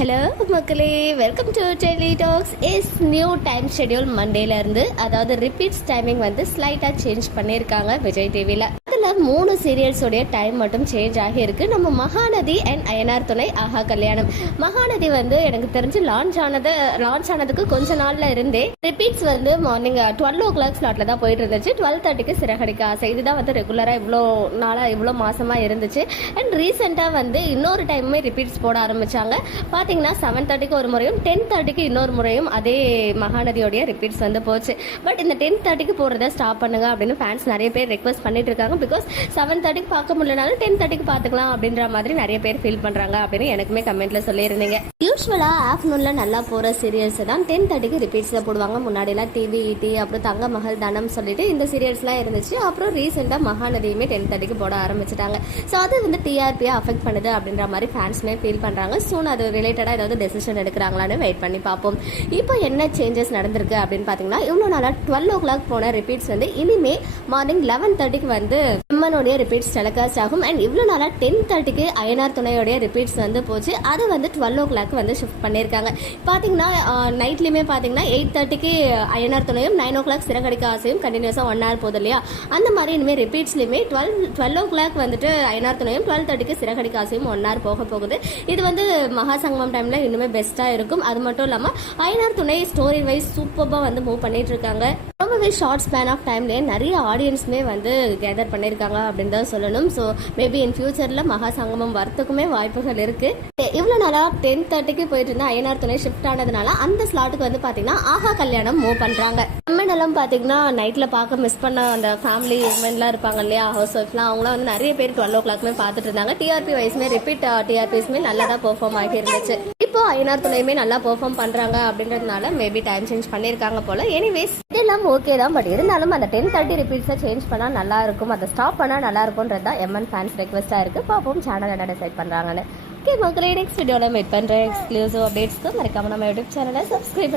Hello மக்களே, welcome to daily talks. Is new time schedule மண்டேலேருந்து, அதாவது ரிப்பீட்ஸ் டைமிங் வந்து ஸ்லைட்டாக சேஞ்ச் பண்ணியிருக்காங்க விஜய் டிவியில். அதில் 3 சீரியல்ஸோடைய டைம் மட்டும் சேஞ்ச் ஆகியிருக்கு. நம்ம மகாநதி அண்ட் அயனார் துணை ஆஹா கல்யாணம். மகாநதி வந்து எனக்கு தெரிஞ்சு லான்ச் ஆனதுக்கு கொஞ்ச நாளில் இருந்தே ரிப்பீட்ஸ் வந்து மார்னிங் 12 o'clock ஸ்லாட்டில் தான் போயிட்டு இருந்துச்சு. 12:30க்கு சிறகடிக்க ஆசை, இதுதான் வந்து ரெகுலராக இவ்வளோ மாசமாக இருந்துச்சு. அண்ட் ரீசெண்டாக வந்து இன்னொரு டைமுமே ரிப்பீட்ஸ் போட ஆரம்பித்தாங்க. பார்த்தீங்கன்னா 7:30க்கு ஒரு முறையும் 10:30க்கு இன்னொரு முறையும் அதே மகாநதியோடைய ரிப்பீட்ஸ் வந்து போச்சு. பட் இந்த 10:30க்கு போகிறத ஸ்டாப் பண்ணுங்க அப்படின்னு ஃபேன்ஸ் நிறைய பேர் ரெக்வஸ்ட் பண்ணிட்டு இருக்காங்க. பிகாஸ் 7:30க்கு பார்க்க முடியலனாலும் 10:30க்கு பார்த்துக்கலாம் அப்படின்ற மாதிரி நிறைய பேர் ஃபீல் பண்ணுறாங்க அப்படின்னு எனக்குமே கமெண்ட்ல சொல்லியிருந்தீங்க. யூஸ்வலாக ஆஃப்டர்நூனில் நல்லா போகிற சீரியல்ஸ் தான் 10:30க்கு ரிப்பீட்ஸில் போடுவாங்க. முன்னாடிலாம் டிவி ஈடி, அப்புறம் தங்க மகள் தனம் சொல்லிட்டு இந்த சீரியல்ஸ்லாம் இருந்துச்சு. அப்புறம் ரீசெண்டாக மகாநதியுமே 10:30க்கு போட ஆரம்பிச்சிட்டாங்க. ஸோ அது வந்து டிஆர்பியை அஃபெக்ட் பண்ணுது அப்படின்ற மாதிரி ஃபேன்ஸ்மே ஃபீல் பண்ணுறாங்க. சூன் அது ரிலேட்டடாக ஏதாவது டெசிஷன் எடுக்கிறாங்களான்னு வெயிட் பண்ணி பார்ப்போம். இப்போ என்ன சேஞ்சஸ் நடந்திருக்கு அப்படின்னு பார்த்தீங்கன்னா, இவ்வளோ நாளாக 12 o'clock போன ரிப்பீட்ஸ் வந்து இனிமே மார்னிங் 11:30க்கு வந்து எம்மனுடைய ரிப்பீட்ஸ் டெலிகாஸ்ட் ஆகும். அண்ட் இவ்வளோ நாளாக 10:30க்கு அயனார் துணையோடைய ரிப்பீட்ஸ் வந்து போச்சு. அதை வந்து 12 o'clock வந்து ஷிஃப்ட் பண்ணியிருக்காங்க. பார்த்தீங்கன்னா நைட்லேயுமே பார்த்தீங்கன்னா 8:30க்கு அயனார் துணையும் 9 o'clock சிறகடிக்க ஆசையும் கண்டினியூஸாக 1 hour போகுது இல்லையா? அந்த மாதிரி இனிமேல் ரிப்பீட்ஸ்லையுமே 12 o'clock வந்துட்டு அயனார் துணையும் 12:30க்கு சிறகடிக்க ஆசையும் 1 hour போகுது. இது வந்து மகா சங்கமம் டைமில் இன்னுமே பெஸ்ட்டாக இருக்கும். அது மட்டும் இல்லாமல் அயனார் துணை ஸ்டோரி வைஸ் சூப்பராக வந்து மூவ் பண்ணிட்டு இருக்காங்க. ரொம்பவே ஷார்ட் ஸ்பேன் ஆஃப் டைம்லேயே நிறைய ஆடியன்ஸுமே வந்து கேதர் பண்ணியிருக்காங்க அப்படின்னு தான் சொல்லணும். ஸோ மேபி இன் ஃபியூச்சரில் மகா சங்கமம் வரத்துக்குமே வாய்ப்புகள் இருக்குது. இவ்வளோ நாளாக 10:30க்கு போயிட்டு இருந்தால் அயனார் துணை ஷிஃப்ட் ஆனதுனால அந்த ஸ்லாட்டுக்கு வந்து பார்த்தீங்கன்னா ஆஹா கல்யாணம் மூவ் பண்ணுறாங்க. எல்லாம் பார்த்தீங்கன்னா நைட்டில் பார்க்க மிஸ் பண்ண அந்த ஃபேமிலி உமன்லாம் இருப்பாங்க இல்லையா, ஹவுஸ் ஒய்ஃப்லாம், அவங்களாம் வந்து நிறைய பேர் 12 o'clockமே பார்த்துட்டு இருந்தாங்க. டிஆர்பி வைஸ்மே ரிப்பீட் டிஆர்பிஸ்மே நல்லா தான் பெர்ஃபார்ம் ஆகி இருந்துச்சு. இப்போ அயனார் துணையுமே நல்லா பெர்ஃபார்ம் பண்ணுறாங்க அப்படின்றதுனால மேபி டைம் சேஞ்ச் பண்ணியிருக்காங்க போல. எனிவேஸ் இதெல்லாம் ஓகே தான். பட் இருந்தாலும் அந்த 10:30 ரிப்பீட்ஸை சேஞ்ச் பண்ணால் நல்லா இருக்கும், அதை ஸ்டாப் பண்ணால் நல்லா இருக்கும்ன்றது தான் எம்என் ஃபேன்ஸ் ரெக்வஸ்ட்டாக இருக்குது. பார்ப்போம் சேனல் என்ன டிசைட் பண்ணுறாங்கன்னு. ஓகே மக்களே, நெக்ஸ்ட் வீடியோவில் மீட் பண்ணுறேன். எக்ஸ்க்ளூசிவ் அப்டேட்ஸ்க்கு மறக்காம நம்ம யூடியூப் சேனலை சப்ஸ்கிரைப்